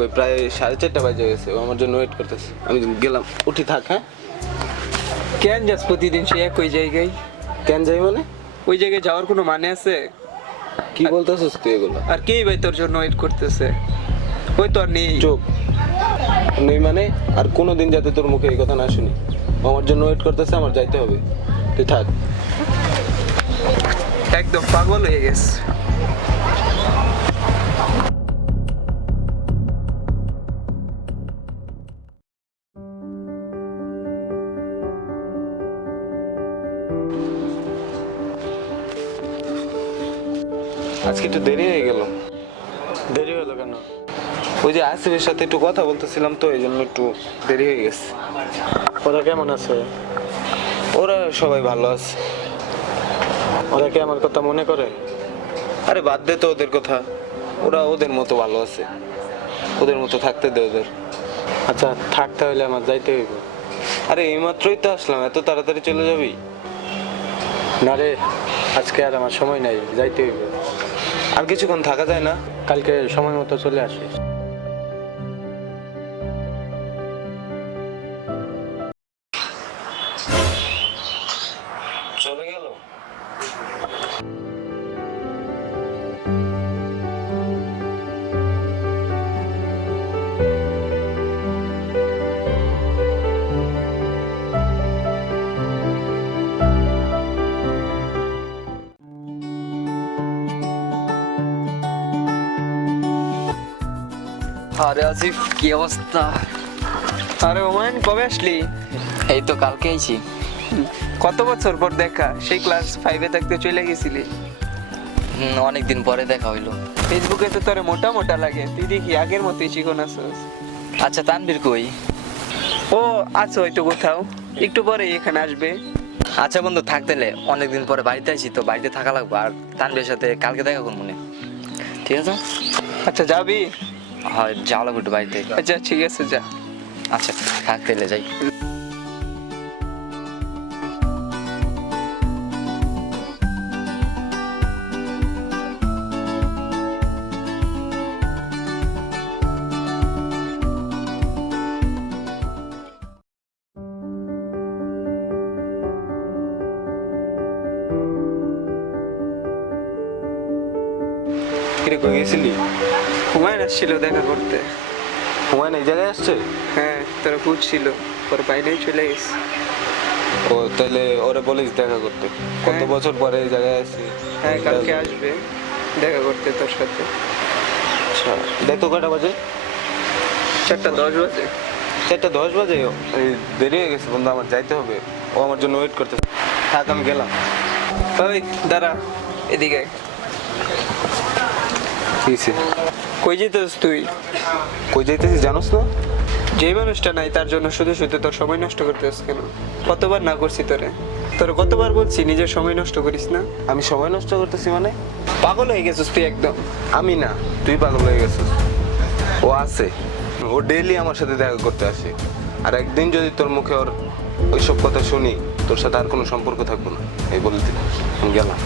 হবে, প্রায় 4:30 বাজে গেছে, ও আমার জন্য ওয়েট করতেছে। আমি গেলাম, উঠি থাক। হ্যাঁ, কেন যাস প্রতিদিন সে একই জায়গায়? কেন যাই মানে? ওই জায়গায় যাওয়ার কোনো মানে আছে? কি বলতেছিস তুই এগুলো? আর কেই ভাই তোর জন্য ওয়েট করতেছে? ওই তো আর নেই। চুপ। নেই মানে? আর কোনোদিন যাতে তোর মুখে এই কথা না শুনি। ও আমার জন্য ওয়েট করতেছে, আমার যাইতে হবে, তুই থাক। একদম পাগল হয়ে গেছে। আজকে একটু দেরি হয়ে গেল। দেরি হলো কেন? ওই যে আসিফের সাথে একটু কথা বলতেছিলাম, তো এই জন্য একটু দেরি হয়ে গেছে। ওরা কেমন আছে? ওরা সবাই ভালো আছে। ওরা কি আমার কথা মনে করে? আরে বাদ দে তো ওদের কথা, ওরা ওদের মতো ভালো আছে, ওদের মতো থাকতে দে ওদের। আচ্ছা থাকতে হইলে আমার যাইতে হইব। আরে এইমাত্রই তো আসলাম, এত তাড়াতাড়ি চলে যাবি? না রে, আজকে আর আমার সময় নাই, যাইতে হইব। আর কিছুক্ষণ থাকা যায় না? কালকে সময় মতো চলে আসিস। চলে গেল। আরে আসিফ, কি অবস্থা? আরে ওমান, কবে আসলি? এই তো কালকে আইছি। কত বছর পর দেখা, সেই ক্লাস 5-এ থাকতে চলে গেছিলি। অনেকদিন পরে দেখা হইলো। ফেসবুকে তো তোরে মোটা মোটা লাগে, তুই দেখি আগের মতোই চিকন আছিস। আচ্ছা তানভীর কই? ও আছো হয়তো কোথাও, একটু পরে এখানে আসবে। আচ্ছা বন্ধু, থাকতেলে অনেকদিন পরে বাড়িতে আইছি, তো বাড়িতে থাকা লাগবে। আর তানভীরের সাথে কালকে দেখা করবো মনে, ঠিক আছে? আচ্ছা যাবি? হয়, যাওয়া লাগবে একটু বাড়িতে। আচ্ছা ঠিক আছে, যা। আচ্ছা থাকতেলে যাই। কিরে, কই গেছিলি? হুমায়ুন আসছিল দেখা করতে। হুমায়ুন এই জায়গায় আসছে? হ্যাঁ, তোরা খুঁজছিল, ওর বাইরেই চলে গেছে। ও তাহলে ওরে বলিস দেখা করতে, কত হ্যাঁ। বছর পরে এই জায়গায় আসছি। হ্যাঁ, কালকে আসবে দেখা করতে তোর সাথে। আচ্ছা, দেখতো কয়টা বাজে? 4:10 বাজে। 4:10 বাজে? এই দেরি হয়ে গেছে বন্ধু, আমার যাইতে হবে, ও আমার জন্য ওয়েট করতেছে। থাক, আমি গেলাম। ওই দাঁড়া, এদিকে আয়। কিসে? কই যেতেছিস তুই? কই যাইতেছি জানোস না? যে মানুষটা নাই তার জন্য শুধু শুধু তোর সময় নষ্ট করতেছিস কেন? কতবার না করছি তোরে কতবার বলছি নিজের সময় নষ্ট করিস না। আমি সময় নষ্ট করতেছি মানে? পাগল হয়ে গেছিস তুই একদম। আমি না, তুই পাগল হয়ে গেছিস। ও আছে, ও ডেইলি আমার সাথে দেখা করতে আসে। আর একদিন যদি তোর মুখে ওর ওইসব কথা শুনি, তোর সাথে আর কোনো সম্পর্ক থাকবো না, এই বলে দিলাম। আমি গেলাম।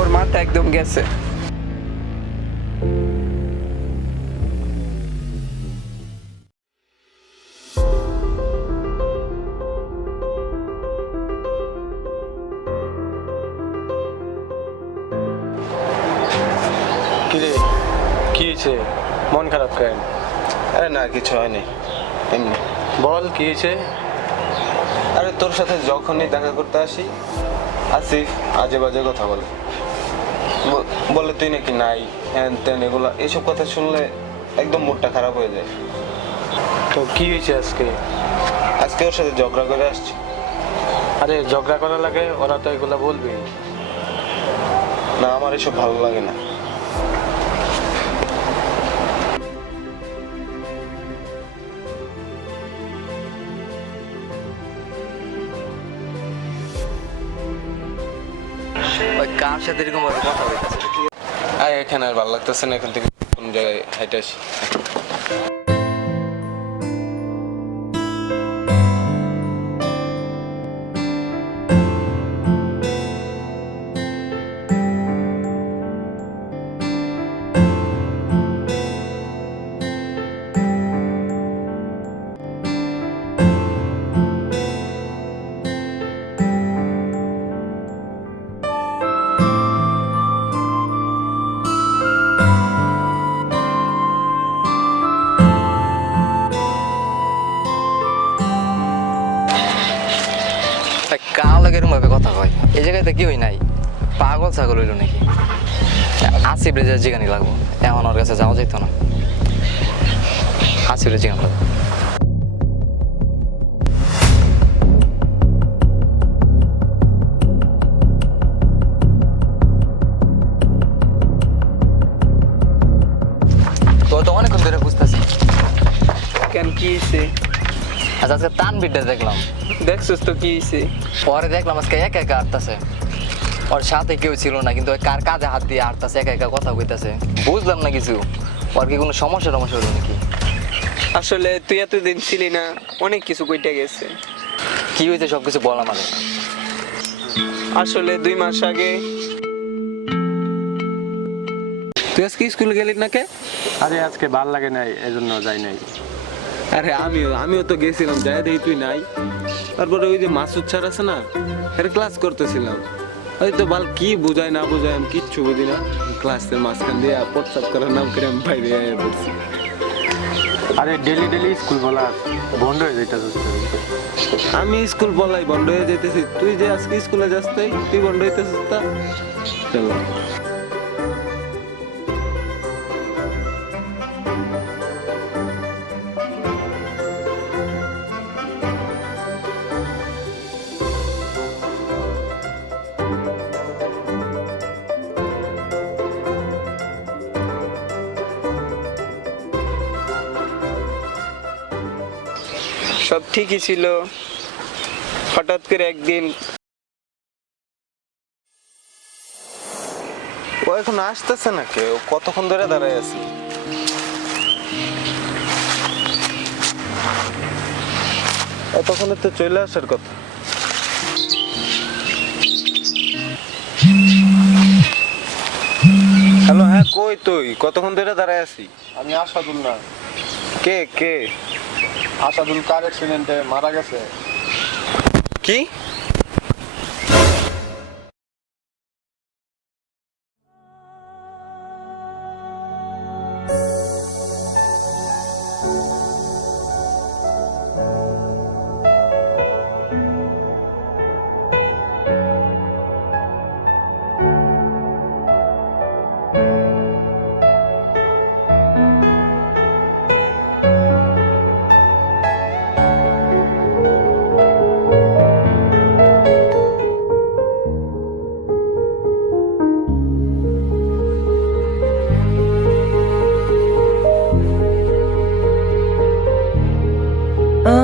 ওর মাথা একদম গেছে। কিরে, কি হয়েছে? মন খারাপ কেন? আরে না, কিছু হয়নি, এমনি। বল কি হয়েছে? আরে তোর সাথে যখনই দেখা করতে আসি, আসিফ আজে বাজে কথা বলে। বলে তুই নাকি নাই, হ্যান ত্যান, এগুলা এইসব কথা শুনলে একদম মুডটা খারাপ হয়ে যায়। তো কি হয়েছে আজকে? আজকে ওর সাথে ঝগড়া করে আসছি। আরে ঝগড়া করা লাগে, ওরা তো এগুলা বলবেই। না, আমার এসব ভালো লাগে না। ওই কার সাথে এরকম ভাবে কথা বলতেছে? আয়, এখানে আর ভালো লাগতেছে না, এখান থেকে কোন জায়গায় হাইটে আসি। লগে এরকম ভাবে কথা কয়? এই জায়গাতে কি হই নাই, পাগল ছাগল হইল নাকি? আসিফ রে জিগানি লাগবো, এমন ওর কাছে যাওয়া যেত না। আসিফ রে জিগান লাগবো। তো তো অনেকক্ষণ ধরে বুঝতেছি। কেন কি হয়েছে? আচ্ছা আজকে তানবীরটা দেখলাম, দেখছিস তো কি হয়েছে? পরে দেখলাম আজকে একা একা হাঁটতেছে, ওর সাথে কেউ ছিল না, কিন্তু ওই কার কাঁধে হাত দিয়ে হাঁটতেছে, একা একা কথা কইতাছে। বুঝলাম না কিছু, ওর কি কোনো সমস্যা টমস্যা হলো নাকি? আসলে তুই এতদিন ছিলি না, অনেক কিছু কইটা গেছে। কি হয়েছে সবকিছু বল আমাকে। আসলে 2 মাস আগে তুই আজকে স্কুলে গেলি না কে? আরে আজকে ভাল লাগে নাই, এজন্য যাই নাই। আরে আমিও তো গেছিলাম, যাই দেখি তুই নাই। তারপরে ওই যে মাসুদ স্যার আছে না, এর ক্লাস করতেছিলাম। হয়তো বাল কি বুঝায় না বুঝায় আমি কিচ্ছু বুঝি না। ক্লাসের মাঝখান দিয়ে প্রস্তাব করার নাম করে আমি বাইরে আয়া পড়ছি। আরে ডেলি ডেলি স্কুল বলা বন্ধ হয়ে যাইতেছে। আমি স্কুল বলাই বন্ধ হয়ে যেতেছি, তুই যে আজকে স্কুলে যাস তাই তুই বন্ধ হইতেছিস তা চলো। সব ঠিকই ছিল, হঠাৎ করে একদিন ও এখন আসতেছে না কে? ও কতক্ষণ ধরে দাঁড়ায় আছি। এতক্ষণে তো চলে আসার কথা। হ্যালো, হ্যাঁ কই তুই? কতক্ষণ ধরে দাঁড়ায় আছি। আমি আসাদুল্লাহ। কে কে? আসাদুল কার অ্যাক্সিডেন্টে মারা গেছে। কি?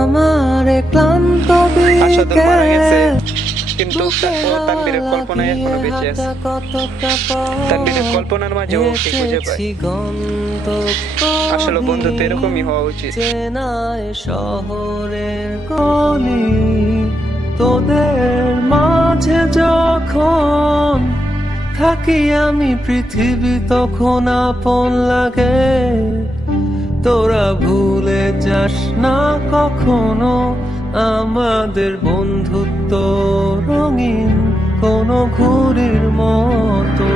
আমার ক্লান্ত আশাদুল মারা গেছে, কিন্তু ও তানবীরের কল্পনায় এখনো বেঁচে আছে। তানবীরের কল্পনার মাঝে ও ওকে খুঁজে পায়। আসলে বন্ধুত্ব এরকমই হওয়া উচিত। চেনায় শহরের গলি তোদের মাঝে যখন থাকি আমি, পৃথিবী তখন আপন লাগে। তোরা ভুলে যাস না কখনো আমাদের বন্ধুত্ব রঙিন কোনো ঘুড়ির মতো।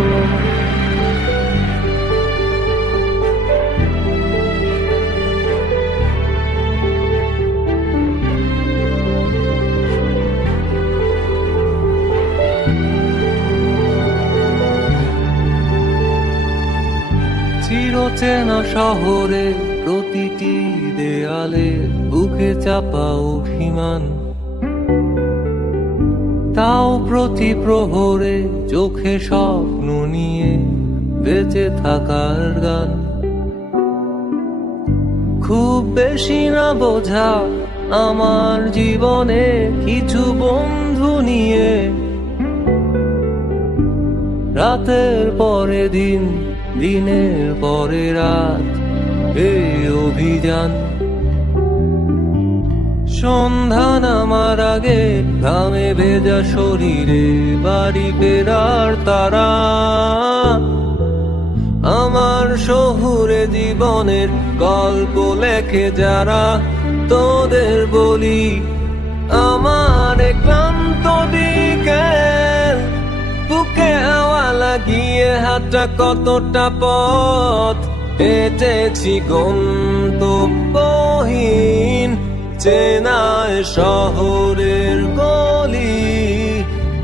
চিরচেনা শহরে প্রতিটি দেয়ালে বুকে চাপা অভিমান, তাও প্রতি প্রহরে চোখে স্বপ্ন নিয়ে বেঁচে থাকার গান। খুব বেশি না বোঝা আমার জীবনে কিছু বন্ধু নিয়ে, রাতের পরে দিন, দিনের পরে রাত, এই অভিযান। সন্ধ্যা নামার আগে ঘামে ভেজা শরীরে বাড়ি ফেরার তারা, আমার শহুরে জীবনের গল্প লেখে যারা, তোদের বলি আমার ক্লান্ত বিকেল, বুকে হাওয়া লাগিয়ে হাঁটা কতটা পথ হেঁটেছি গন্তব্যহীন চেনায় শহরের গলি।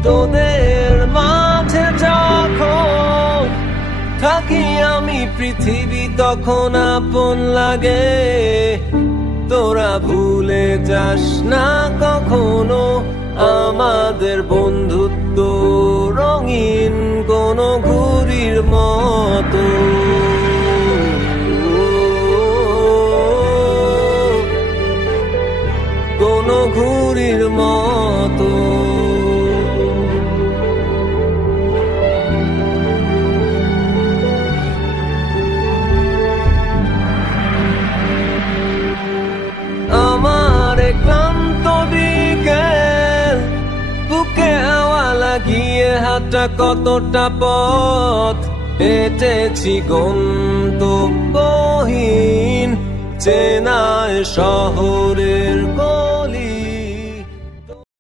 তোদের মাঝে যখন থাকি আমি, পৃথিবী তখন আপন লাগে। তোরা ভুলে যাস না কখনো আমাদের বন্ধুত্ব রঙিন কোন ঘুড়ির মতো। কোন ঘুড়ির মতো। আমার ক্লান্ত বিকেল, বুকে হাওয়া লাগিয়ে হাঁটা কতটা পথ হেঁটেছি গন্তব্যহীন চেনায় শহরের